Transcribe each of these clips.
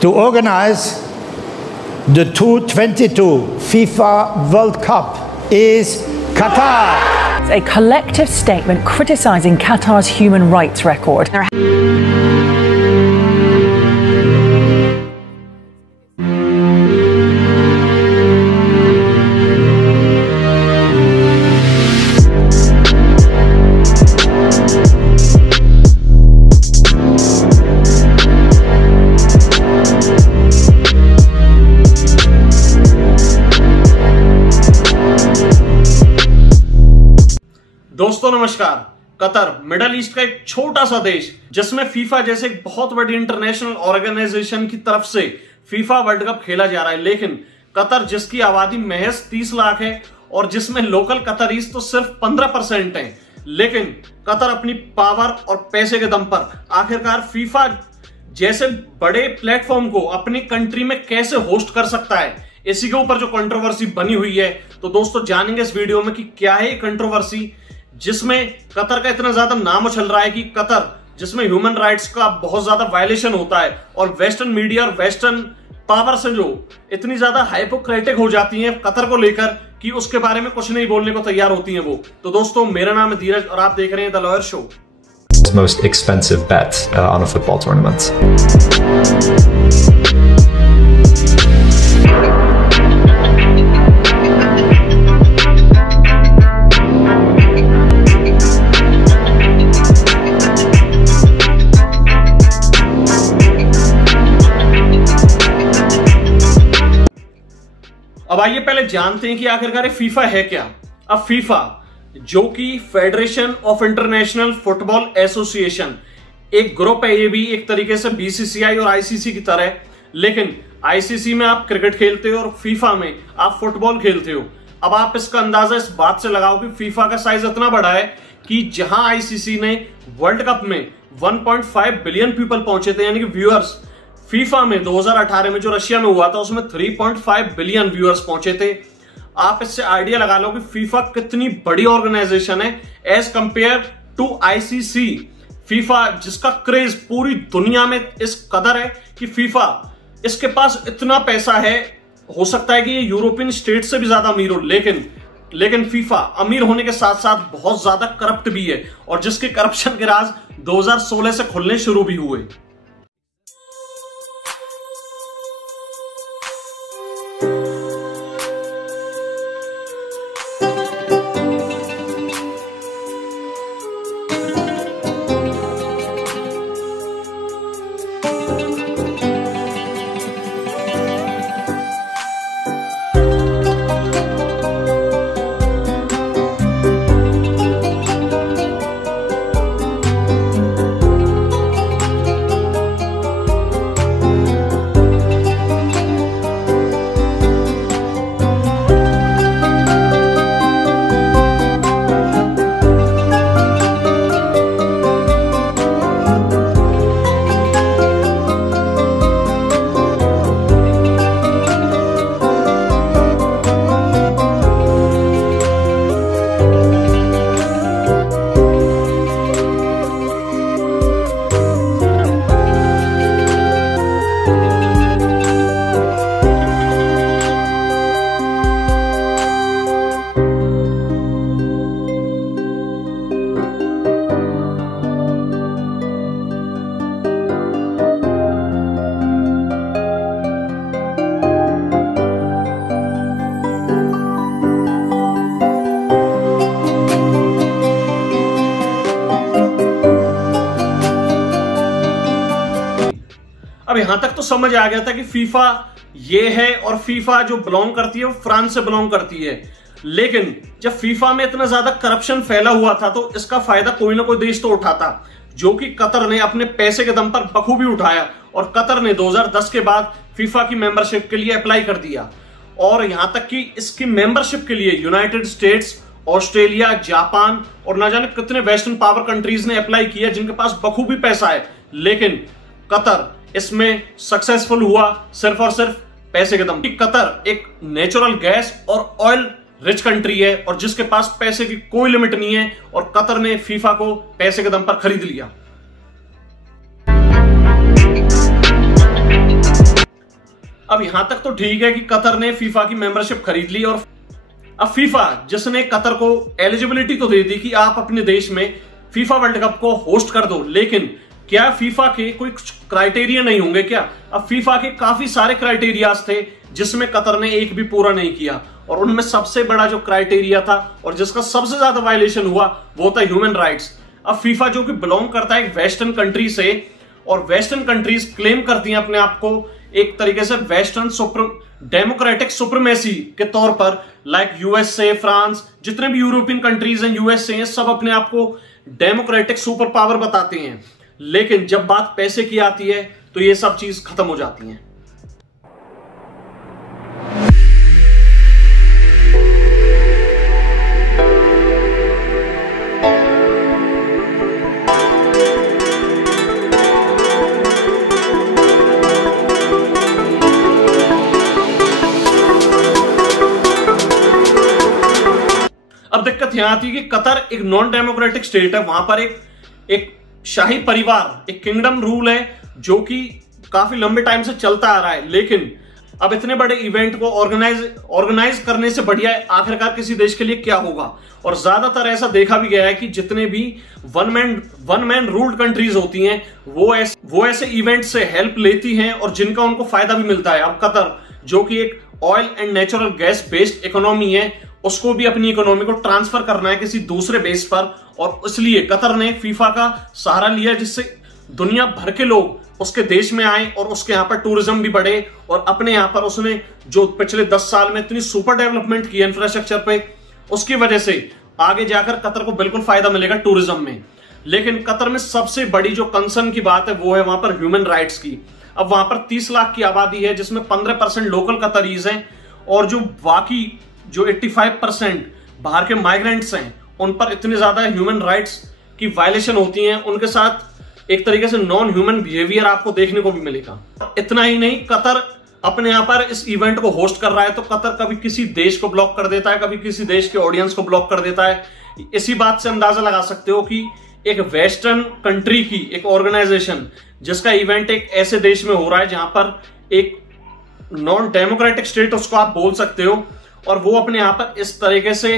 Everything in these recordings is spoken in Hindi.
to organize the 2022 FIFA World Cup is Qatar. It's a collective statement criticising Qatar's human rights record. दोस्तों नमस्कार। कतर मिडल ईस्ट का एक छोटा सा देश जिसमें फीफा जैसे एक बहुत बड़ी इंटरनेशनल ऑर्गेनाइजेशन की तरफ से फीफा वर्ल्ड कप खेला जा रहा है, लेकिन कतर जिसकी आबादी महज 30 लाख है और जिसमें लोकल कतरीज तो सिर्फ 15% हैं, लेकिन कतर अपनी पावर और पैसे के दम पर आखिरकार फीफा जैसे बड़े प्लेटफॉर्म को अपनी कंट्री में कैसे होस्ट कर सकता है, इसी के ऊपर जो कंट्रोवर्सी बनी हुई है। तो दोस्तों जानेंगे इस वीडियो में कि क्या है ये कंट्रोवर्सी जिसमें कतर का इतना ज्यादा नाम उछल रहा है कि कतर जिसमें ह्यूमन राइट्स का बहुत ज्यादा वायलेशन होता है और वेस्टर्न मीडिया और वेस्टर्न पावर से जो इतनी ज्यादा हाइपोक्रेटिक हो जाती हैं कतर को लेकर कि उसके बारे में कुछ नहीं बोलने को तैयार होती हैं वो। तो दोस्तों मेरा नाम है धीरज और आप देख रहे हैं the lawyer show. Most expensive bet on a football tournament. अब आइए पहले जानते हैं कि आखिरकार फीफा है क्या। अब फीफा जो कि federation of international football association एक ग्रुप है, ये भी एक तरीके से बीसीसीआई और आईसीसी की तरह, लेकिन आईसीसी में आप क्रिकेट खेलते हो और फीफा में आप फुटबॉल खेलते हो। अब आप इसका अंदाजा इस बात से लगाओ कि फीफा का साइज इतना बड़ा है कि जहां आईसीसी ने वर्ल्ड कप में 1.5 बिलियन पीपल पहुंचे थे यानी कि व्यूअर्स, फीफा में 2018 में जो रशिया में हुआ था उसमें 3.5 बिलियन व्यूअर्स पहुंचे थे। आप इससे आइडिया लगा लो कि फीफा कितनी बड़ी ऑर्गेनाइजेशन है as compare to ICC. FIFA जिसका क्रेज पूरी दुनिया में इस कदर है कि फीफा इसके पास इतना पैसा है, हो सकता है कि ये यूरोपियन स्टेट से भी ज्यादा अमीर हो, लेकिन फीफा अमीर होने के साथ साथ बहुत ज्यादा करप्ट भी है और जिसके करप्शन के राज 2016 से खुलने शुरू भी हुए। अब यहां तक तो समझ आ गया था कि फीफा ये है और फीफा जो बिलोंग करती है वो फ्रांस से बिलोंग करती है, लेकिन जब फीफा में इतना ज्यादा करप्शन फैला हुआ था तो इसका फायदा कोई ना कोई देश तो उठाता, जो कि कतर ने अपने पैसे के दम पर बखूबी उठाया और कतर ने 2010 के बाद फीफा की मेंबरशिप के लिए अप्लाई कर दिया। और यहां तक कि इसकी मेंबरशिप के लिए यूनाइटेड स्टेट्स, ऑस्ट्रेलिया, जापान और ना जाने कितने वेस्टर्न पावर कंट्रीज ने अप्लाई किया जिनके पास बखूबी पैसा है, लेकिन कतर इसमें सक्सेसफुल हुआ सिर्फ और सिर्फ पैसे के दम। कतर एक नेचुरल गैस और ऑयल रिच कंट्री है और जिसके पास पैसे की कोई लिमिट नहीं है, और कतर ने फीफा को पैसे के दम पर खरीद लिया। अब यहां तक तो ठीक है कि कतर ने फीफा की मेंबरशिप खरीद ली और अब फीफा जिसने कतर को एलिजिबिलिटी तो दे दी कि आप अपने देश में फीफा वर्ल्ड कप को होस्ट कर दो, लेकिन क्या फीफा के कोई क्राइटेरिया नहीं होंगे क्या? अब फीफा के काफी सारे क्राइटेरियाज थे जिसमें कतर ने एक भी पूरा नहीं किया, और उनमें सबसे बड़ा जो क्राइटेरिया था और जिसका सबसे ज्यादा वायलेशन हुआ वो था ह्यूमन राइट्स। अब फीफा जो कि बिलोंग करता है एक वेस्टर्न कंट्री से, और वेस्टर्न कंट्रीज क्लेम करती हैं अपने आप को एक तरीके से वेस्टर्न डेमोक्रेटिक सुप्रीमेसी के तौर पर, लाइक यूएसए, फ्रांस, जितने भी यूरोपियन कंट्रीज हैं, यूएसए हैं, सब अपने आप को डेमोक्रेटिक सुपर पावर बताते हैं। लेकिन जब बात पैसे की आती है तो ये सब चीज खत्म हो जाती है। अब दिक्कत यहां आती है कि कतर एक नॉन डेमोक्रेटिक स्टेट है, वहां पर एक शाही परिवार, एक किंगडम रूल है जो कि काफी लंबे टाइम से चलता आ रहा है। लेकिन अब इतने बड़े इवेंट को ऑर्गेनाइज करने से बढ़िया आखिरकार किसी देश के लिए क्या होगा। और ज्यादातर ऐसा देखा भी गया है कि जितने भी वन मैन रूल्ड कंट्रीज होती हैं वो ऐसे इवेंट से हेल्प लेती हैं और जिनका उनको फायदा भी मिलता है। अब कतर जो कि एक oil and natural gas based economy है, उसको भी अपनी इकोनॉमी को ट्रांसफर करना है किसी दूसरे बेस पर, और इसलिए कतर ने फीफा का सहारा लिया जिससे दुनिया भर के लोग उसके देश में आए और उसके यहाँ पर टूरिज्म भी बढ़े। और अपने यहाँ पर उसने जो पिछले 10 साल में इतनी सुपर डेवलपमेंट की इंफ्रास्ट्रक्चर पे, उसकी वजह से आगे जाकर कतर को बिल्कुल फायदा मिलेगा टूरिज्म में। लेकिन कतर में सबसे बड़ी जो कंसर्न की बात है वो है वहां पर ह्यूमन राइट्स की। अब वहां पर 30 लाख की आबादी है जिसमें 15% लोकल कतरीज हैं, और जो बाकी जो 85% बाहर के माइग्रेंट्स हैं उन पर इतने ज्यादा ह्यूमन राइट्स की वायलेशन होती हैं, उनके साथ एक तरीके से नॉन ह्यूमन बिहेवियर आपको देखने को भी मिलेगा। इतना ही नहीं, कतर अपने यहां पर इस इवेंट को होस्ट कर रहा है तो कतर कभी किसी देश को ब्लॉक कर देता है, कभी किसी देश के ऑडियंस को ब्लॉक कर देता है। इसी बात से अंदाजा लगा सकते हो कि एक वेस्टर्न कंट्री की एक ऑर्गेनाइजेशन जिसका इवेंट एक ऐसे देश में हो रहा है जहां पर एक नॉन डेमोक्रेटिक स्टेट उसको आप बोल सकते हो, और वो अपने यहां पर इस तरीके से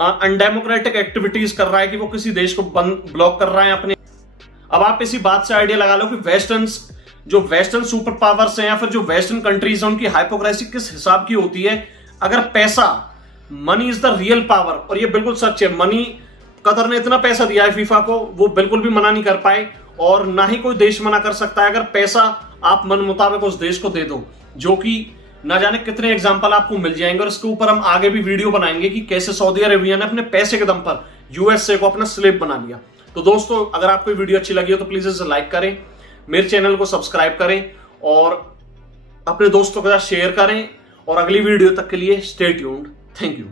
अनडेमोक्रेटिक एक्टिविटीज कर रहा है कि वो किसी देश को ब्लॉक कर रहा है अपने। अब आप इसी बात से आइडिया लगा लो कि वेस्टर्न सुपर पावर्स हैं या फिर जो वेस्टर्न कंट्रीज हैं उनकी हाइपोक्रेसी किस हिसाब की होती है। अगर पैसा, money is the real power, और ये बिल्कुल सच है। मनी, कतर ने इतना पैसा दिया है फीफा को, वो बिल्कुल भी मना नहीं कर पाए, और ना ही कोई देश मना कर सकता है अगर पैसा आप मन मुताबिक उस देश को दे दो, जो कि ना जाने कितने एग्जाम्पल आपको मिल जाएंगे। और इसके ऊपर हम आगे भी वीडियो बनाएंगे कि कैसे सऊदी अरेबिया ने अपने पैसे के दम पर यूएसए को अपना स्लेव बना लिया। तो दोस्तों, अगर आपको वीडियो अच्छी लगी हो तो प्लीज इसे लाइक करें, मेरे चैनल को सब्सक्राइब करें और अपने दोस्तों के साथ शेयर करें, और अगली वीडियो तक के लिए स्टे ट्यून्ड। Thank you.